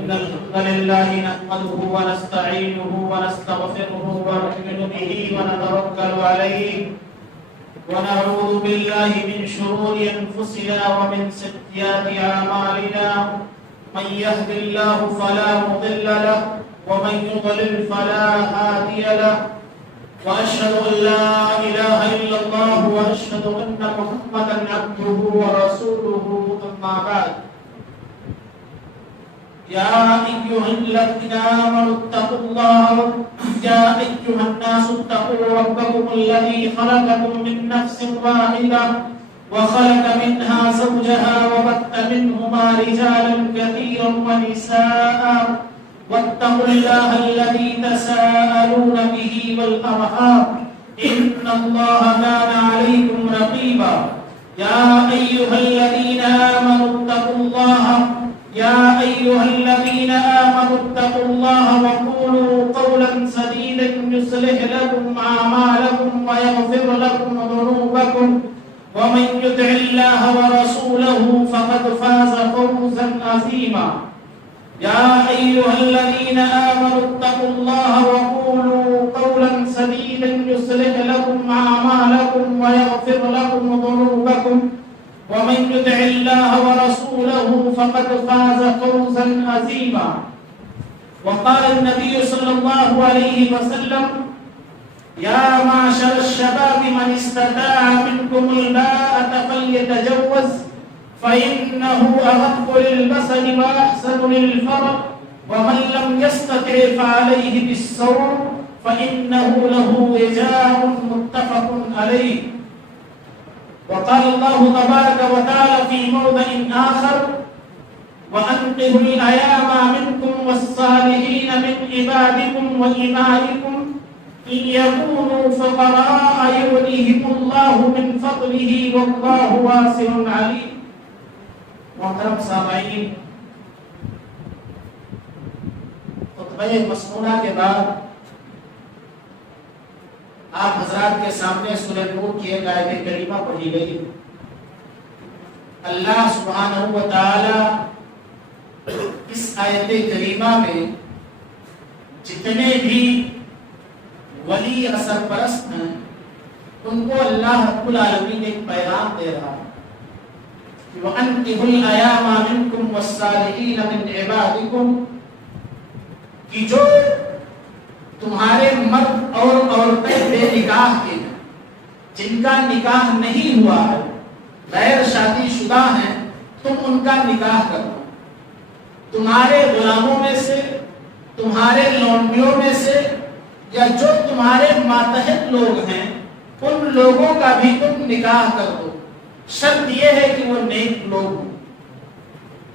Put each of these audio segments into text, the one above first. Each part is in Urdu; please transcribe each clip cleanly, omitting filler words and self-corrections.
إن الحمد لله نحمده ونستعينه ونستغفره ونؤمن به ونتوكل عليه ونعوذ بالله من شرور أنفسنا ومن سيئات أعمالنا من يهد الله فلا مضل له ومن يضلل فلا هادي له وأشهد أن لا إله إلا الله وأشهد أن محمدا عبده ورسوله أما بعد يا أيها الذين آمنوا اتقوا الله يا أيها الناس اتقوا ربكم الذي خلقكم من نفس واحدة وخلق منها زوجها وبث منهما رجالا كثيرا ونساء واتقوا الله الذي تساءلون به والأرحام إن الله كان عليكم رقيبا يا أيها الذين آمنوا اتقوا الله اتقوا الله وقولوا قولا سديدا يصلح لكم أعمالكم ويغفر لكم ذنوبكم ومن يطع الله ورسوله فقد فاز فوزا عظيما يا أيها الذين آمنوا اتقوا الله وقولوا قولا سديدا يصلح لكم أعمالكم ويغفر لكم ذنوبكم ومن يطع الله ورسوله فقد فاز فوزا عظيما وقال النبي صلى الله عليه وسلم يا معشر الشباب من استطاع منكم الباءة فليتجوز فإنه أغض للبصر وأحسن للفرج ومن لم يستطع فعليه بالصوم فإنه له وجاء متفق عليه وقال الله تبارك وتعالى في موضع آخر وأنقذوا الأيام منكم والصالحين من عبادكم وإمائكم إن يكونوا فقراء يغنيهم الله من فضله والله واسع عليم محترم سامعین، خطبہ مسنونہ کے بعد آپ حضرات کے سامنے سورہ نور کی ایک آیت کریمہ پڑھی گئی۔ اللہ سبحانہ و تعالی اس آیت کریمہ میں جتنے بھی ولی اثر پرست ہیں ان کو اللہ رب العالمین ایک پیغام دے رہا ہے وَأَنْكِحُوا الْأَيَامَ مِنْكُمْ وَالصَّالِحِينَ مِنْ عِبَادِكُمْ کہ جو تمہارے مرد اور عورتیں بے نکاح کے ہیں، جن کا نکاح نہیں ہوا ہے، غیر شادی شدہ ہیں، تم ان کا نکاح کرو۔ تمہارے غلاموں میں سے، تمہارے لونڈیوں میں سے، یا جو تمہارے ماتحت لوگ ہیں ان لوگوں کا بھی تم نکاح کر دو، شرط یہ ہے کہ وہ نیک لوگ ہوں۔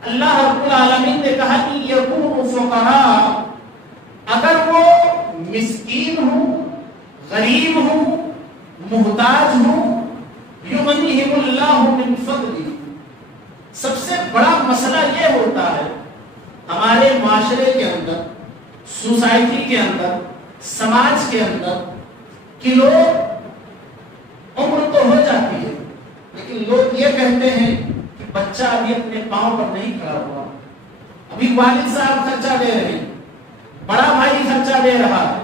اللہ رب العالمین نے کہا کہ یکونوا فقراء، اگر وہ مسکین ہوں، غریب ہوں، محتاج ہوں، یغنیہم اللہ من فضلہ۔ سب سے بڑا مسئلہ یہ ہوتا ہے ہمارے معاشرے کے اندر، سوسائٹی کے اندر، سماج کے اندر کہ لوگ عمر تو ہو جاتی ہے لیکن لوگ یہ کہتے ہیں کہ بچہ ابھی اپنے پاؤں پر نہیں کھڑا ہوا، ابھی والد صاحب خرچہ دے رہے ہیں، بڑا بھائی خرچہ دے رہا ہے،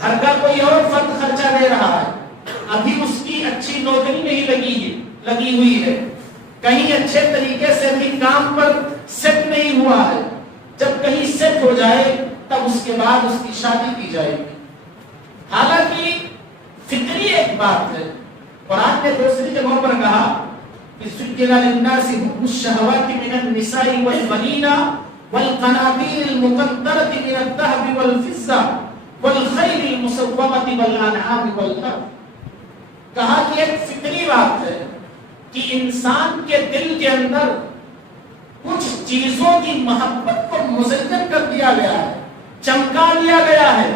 گھر کا کوئی اور فرد خرچہ دے رہا ہے، ابھی اس کی اچھی نوکری نہیں لگی ہوئی ہے، کہیں اچھے طریقے سے بھی کام پر سیٹ نہیں ہوا ہے، جب کہیں سیٹ ہو جائے تب اس کے بعد اس کی شادی کی جائے گی۔ حالانکہ فطری ایک بات ہے، قرآن نے دوسری جگہوں پر کہا کہ زُيِّنَ لِلنَّاسِ حُبُّ الشَّهَوَاتِ مِنَ النِّسَاءِ وَالْبَنِينَ وَالْقَنَاطِيرِ الْمُقَنطَرَةِ مِنَ الذَّهَبِ وَالْفِضَّةِ وَالْخَيْلِ الْمُسَوَّمَةِ وَالْأَنْعَامِ وَالْحَرْثِ۔ کہا کہ ایک فطری بات ہے کہ انسان کے دل کے اندر کچھ چیزوں کی محبت کو مزین کر دیا گیا ہے، چمکا دیا گیا ہے۔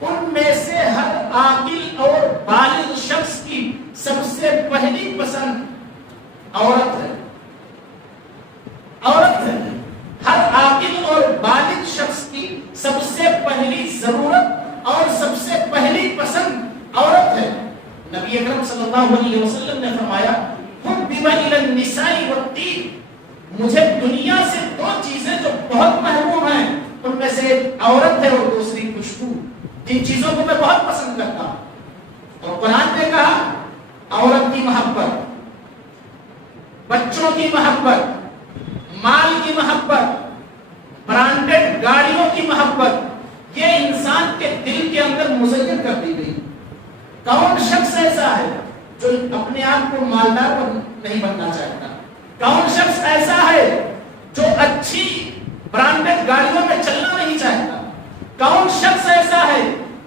ان میں سے ہر عاقل اور بالغ شخص کی سب سے پہلی پسند عورت ہے، عورت ہے۔ ہر عاقل اور بالغ شخص کی سب سے پہلی ضرورت اور سب سے پہلی پسند عورت ہے۔ نبی اکرم صلی اللہ علیہ وسلم نے فرمایا حُبِّبَ إِلَى النِّسَاءِ وَالطِّيبِ، مجھے دنیا سے دو چیزیں جو بہت محبوب ہیں، عورت ہے اور دوسری خوشبو، جن چیزوں کو میں بہت پسند کرتا ہوں. اور قرآن نے کہا عورت کی محبت، بچوں کی محبت، مال کی محبت، برانڈڈ گاڑیوں کی محبت، یہ انسان کے دل کے اندر مزین کر دی گئی. کون شخص ایسا ہے جو اپنے آپ کو مالدار نہیں بننا چاہتا؟ کون شخص ایسا ہے جو اچھی برانڈڈ گاڑیوں میں چلنا نہیں چاہتا؟ کون شخص ایسا ہے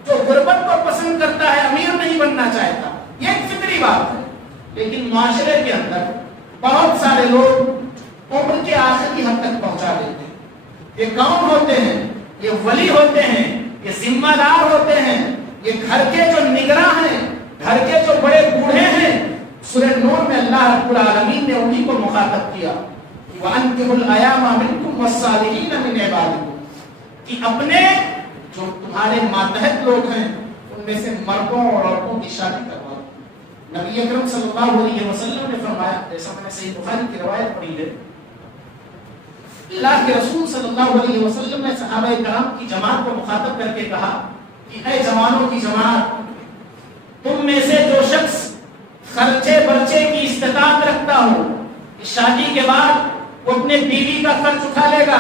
جو غربت کو پسند کرتا ہے، امیر نہیں بننا چاہتا؟ یہ ایک فطری بات ہے. لیکن معاشرے کے اندر بہت سارے لوگ عمر کے آخری حد تک پہنچا دیتے ہیں. یہ کون ہوتے ہیں؟ یہ ولی ہوتے ہیں، یہ ذمہ دار ہوتے ہیں، یہ گھر کے جو نگراں ہیں، گھر کے جو بڑے بوڑھے ہیں. سورہ نور میں اللہ رب العالمین نے انہی کو مخاطب کیا وَأَنكِحُوا الْأَيَامَ مِنكُمْ وَالصَّالِحِينَ مِنْ عِبَادِكُمْ، کہ اپنے جو تمہارے ماتحت لوگ ہیں ان میں سے مردوں اور عورتوں کی شادی کرواؤ. نبی اکرم صلی اللہ علیہ وسلم نے فرمایا، جیسا میں نے صحیح بخاری کی روایت پڑھی ہے، اللہ کے رسول صلی اللہ علیہ وسلم نے صحابہ کرام کی جماعت کو مخاطب کر کے کہا کہ اے جوانوں کی جماعت، تم میں سے جو شخص خرچے برچے کی استطاعت رکھتا ہو، شادی کے بعد وہ اپنے بیوی کا خرچ اٹھا لے گا،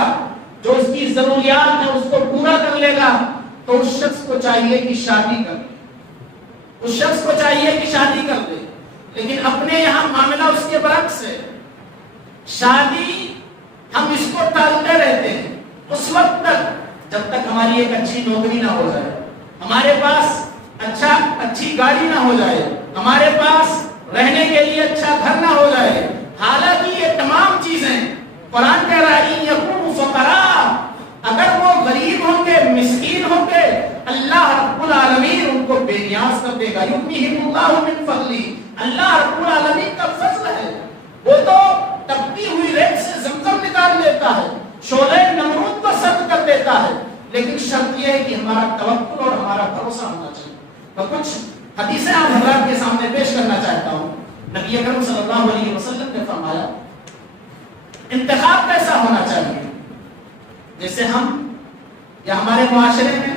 جو اس کی ضروریات ہیں اس کو پورا کر لے گا، تو اس شخص کو چاہیے کہ شادی کر لے. اس شخص کو چاہیے کہ شادی کر لے. لیکن اپنے یہاں معاملہ اس کے برعکس ہے. شادی ہم اس کو ٹالتے رہتے ہیں اس وقت تک جب تک ہماری ایک اچھی نوکری نہ ہو جائے، ہمارے پاس اچھی گاڑی نہ ہو جائے، ہمارے پاس رہنے کے لیے اچھا گھر نہ ہو جائے. حالانکہ یہ تمام چیزیں قرآن کہہ رہا ہے یقوم فقراء، اگر وہ غریب ہوں گے، مسکین ہوں گے، اللہ رب العالمین ان کو بے نیاز کر دے گا. یغنیہم اللہ من فضلہ، اللہ رب العالمین کا فضل ہے. وہ تو تپتی ہوئی ریت سے زمزم نکال لیتا ہے، شعلہ نمرود کو سرد کر دیتا ہے. لیکن شرط یہ ہے کہ ہمارا توکل اور ہمارا بھروسہ ہونا چاہیے. تو کچھ حدیثیں آپ حضرات کے سامنے پیش کرنا چاہتا ہوں. نبی اکرم صلی اللہ علیہ وسلم نے فرمایا انتخاب کیسا ہونا چاہیے. جیسے ہم یا ہمارے معاشرے میں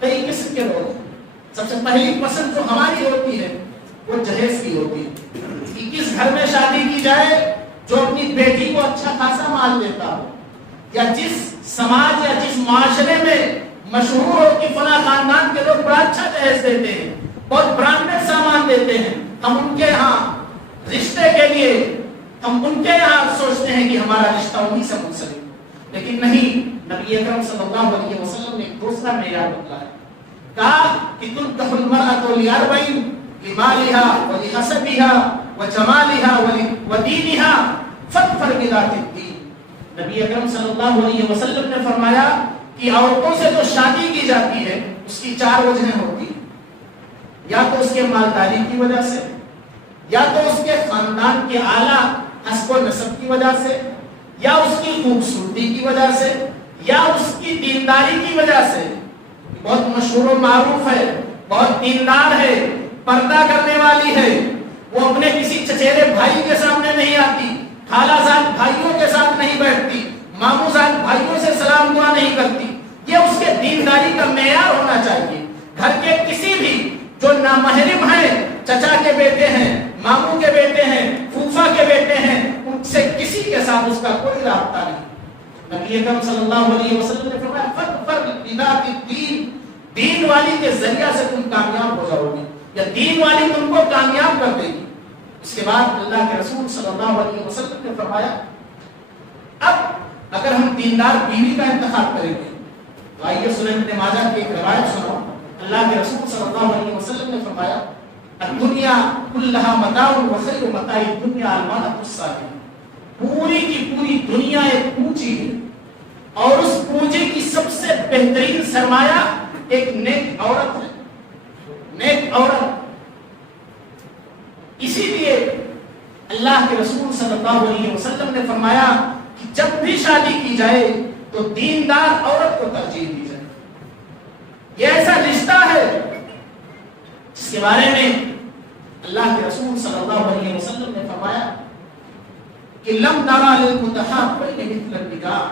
کئی قسم کے لوگ ہیں. سب سے پہلی پسند جو ہماری ہوتی ہے وہ جہیز کی ہوتی ہے کہ کس گھر میں شادی کی جائے جو اپنی بیٹی کو اچھا خاصا مال دیتا ہو، یا جس سماج یا جس معاشرے میں مشہور ہو کہ فلاں خاندان کے لوگ بڑا اچھا جہیز دیتے ہیں، بہت برانڈڈ سامان دیتے ہیں، ہم ان کے ہاں رشتے کے لیے ہم ان کے یہاں سوچتے ہیں کہ ہمارا رشتہ انہی سے منسلک. لیکن نہیں، نبی اکرم صلی اللہ علیہ وسلم نے ایک دوسرا معیار بتلایا. کہا کہ تنکح المرأة لأربع، لمالها ولحسبها وجمالها ودینها فاظفر بذات الدین. نبی اکرم صلی اللہ علیہ وسلم نے فرمایا کہ عورتوں سے جو شادی کی جاتی ہے اس کی 4 وجہیں ہوتی ہیں. یا تو اس کے مالداری کی وجہ سے، یا تو اس کے خاندان کے اعلیٰ حسب و نسب کی وجہ سے، یا اس کی خوبصورتی کی وجہ سے، یا اس کی دینداری کی وجہ سے. بہت مشہور و معروف ہے، بہت دیندار ہے، پردہ کرنے والی ہے، وہ اپنے کسی چچیرے بھائی کے سامنے نہیں آتی، خالہ زاد بھائیوں کے ساتھ نہیں بیٹھتی، ماموں زاد بھائیوں سے سلام دعا نہیں کرتی. یہ اس کے دینداری کا معیار ہونا چاہیے. گھر کے کسی بھی جو نامحرم ہیں، چچا کے بیٹے ہیں، ماموں کے بیٹے ہیں، پھوپھا کے بیٹے ہیں، ان سے کسی کے ساتھ اس کا کوئی رابطہ نہیں. نبی اکرم صلی اللہ علیہ وسلم نے فرمایا فَاظْفَرْ بِذَاتِ الدِّینِ، دین والی کے ذریعہ سے تم کامیاب ہو جاؤ گے، یا دین والی تم کو کامیاب کر دے گی. اس کے بعد اللہ کے رسول صلی اللہ علیہ وسلم نے فرمایا اب اگر ہم دیندار بیوی کا انتخاب کریں گے تو آئیے سنن ابن ماجہ کی ایک روایت سنو. اللہ کے رسول صلی اللہ علیہ وسلم نے فرمایا الدنیا کلھا متاع وخیر متاع الدنیا المرأة الصالحہ. پوری کی پوری دنیا ایک پونجی ہے اور اس پونجی کی سب سے بہترین سرمایہ ایک نیک عورت ہے. نیک عورت. اسی لیے اللہ کے رسول صلی اللہ علیہ وسلم نے فرمایا کہ جب بھی شادی کی جائے تو دیندار عورت کو ترجیح دی جائے. یہ ایسا رشتہ ہے جس کے بارے میں اللہ کے رسول صلی اللہ علیہ وسلم نے فرمایا کہ لم نرى للمتحابين مثل النکاح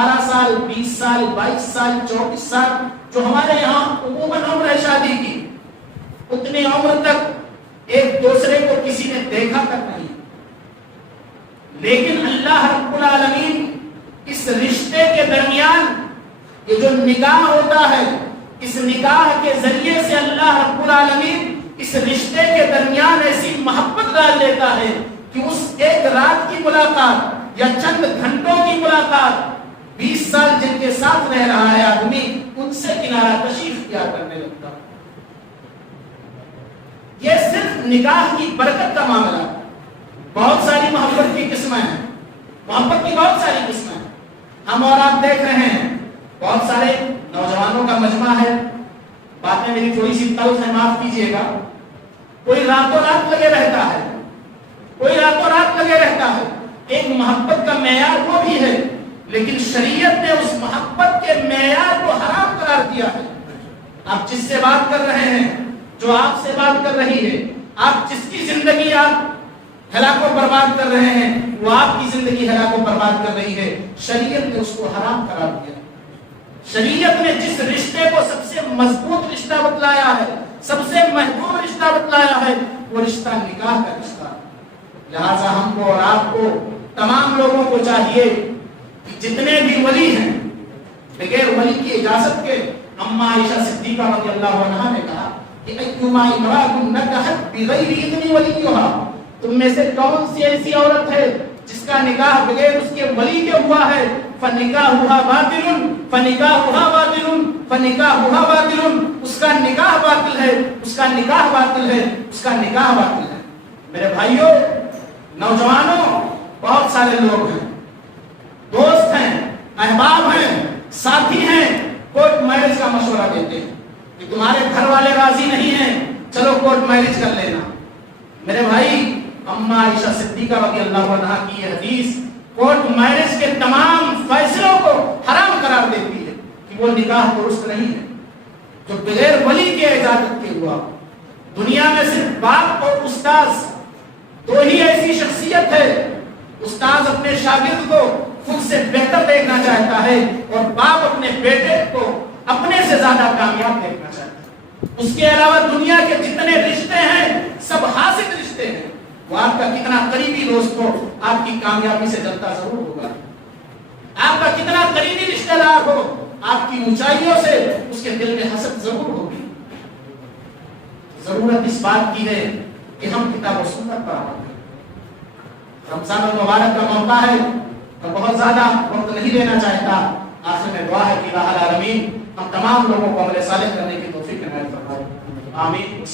18 سال 20 سال 22 سال 24 سال جو ہمارے یہاں عموماً عمر ہے شادی کی، اتنی عمر تک ایک دوسرے کو کسی نے دیکھا تک نہیں، لیکن اللہ رب العالمین اس رشتے کے درمیان یہ جو نکاح ہوتا ہے، اس نکاح کے ذریعے سے اللہ رب العالمین اس رشتے کے درمیان ایسی محبت ڈال لیتا ہے کہ اس ایک رات کی ملاقات یا چند گھنٹوں کی ملاقات 20 سال جن کے ساتھ رہ رہا ہے آدمی، ان سے کنارہ کشی اختیار کرنے لگتا ہے۔ یہ صرف نکاح کی برکت کا معاملہ ہے۔ بہت ساری محبت کی قسمیں ہیں، محبت کی بہت ساری قسمیں ہیں۔ ہم اور آپ دیکھ رہے ہیں بہت سارے نوجوانوں کا مجمع ہے، باتیں میری تھوڑی سی تلخ ہے، معاف کیجیے گا، کوئی راتوں رات لگے رہتا ہے، کوئی راتوں رات لگے رہتا ہے۔ ایک محبت کا معیار وہ بھی ہے، لیکن شریعت نے اس محبت کے معیار کو حرام قرار دیا ہے۔ آپ جس سے بات کر رہے ہیں، جو آپ سے بات کر رہی ہے، آپ جس کی زندگی آپ ہلاک و برباد کر رہے ہیں، وہ آپ کی زندگی ہلاک و برباد کر رہی ہے۔ شریعت نے اس کو حرام قرار دیا۔ شریعت نے جس رشتے کو سب سے مضبوط رشتہ بتلایا ہے، سب سے محبوب رشتہ بتلایا ہے، وہ رشتہ نکاح کا رشتہ۔ لہذا ہم کو اور آپ کو، تمام لوگوں کو چاہیے کہ جتنے بھی ولی ہیں، بغیر ولی کی اجازت کے، اما عائشہ صدیقہ رضی اللہ عنہا نے کہا کہ ایما امرأۃ نکحت بغیر اذن ولیھا، تم میں سے کون سی ایسی عورت ہے جس کا نکاح بغیر اس کے ولی کے ہوا ہے، فنکاحھا باطل فنکاحھا باطل فنکاحھا باطل، اس کا نکاح باطل ہے، اس کا نکاح باطل ہے، اس کا نکاح باطل ہے۔ میرے بھائیوں، نوجوانوں، بہت سارے لوگ ہیں، دوست ہیں، احباب ہیں، ساتھی ہیں، کورٹ میرج کا مشورہ دیتے ہیں کہ تمہارے گھر والے راضی نہیں ہیں، چلو کورٹ میرج کر لینا۔ میرے بھائی، اما عائشہ صدیقہ رضی اللہ عنہا کی یہ حدیث کورٹ میرج کے تمام فیصلوں کو حرام قرار دیتی ہے کہ وہ نکاح درست نہیں ہے جو بغیر ولی کے اجازت کے ہوا۔ دنیا میں صرف باپ اور استاذ دو ہی ایسی شخصیت ہے۔ استاذ اپنے شاگرد کو خود سے بہتر دیکھنا چاہتا ہے اور باپ اپنے بیٹے کو اپنے سے زیادہ کامیاب دیکھنا چاہتا ہے۔ اس کے علاوہ دنیا کے جتنے رشتے ہیں سب حاسد رشتے ہیں۔ وہ آپ کا کتنا قریبی دوست ہو، آپ کی کامیابی سے جلتا ضرور ہوگا۔ آپ کا کتنا قریبی رشتہ دار ہو، آپ کی اونچائیوں سے اس کے دل میں حسد ضرور ہوگی۔ ضرورت اس بات کی ہے کہ ہم کتاب و سنت پر عمل کریں۔ رمضان المبارک کا موقع ہے، میں بہت زیادہ وقت نہیں دینا چاہتا۔ آخر میں دعا ہے کہ الہ العالمین ہم تمام لوگوں کو عمل صالح کرنے کی توفیق عنایت فرمائے۔ آمین۔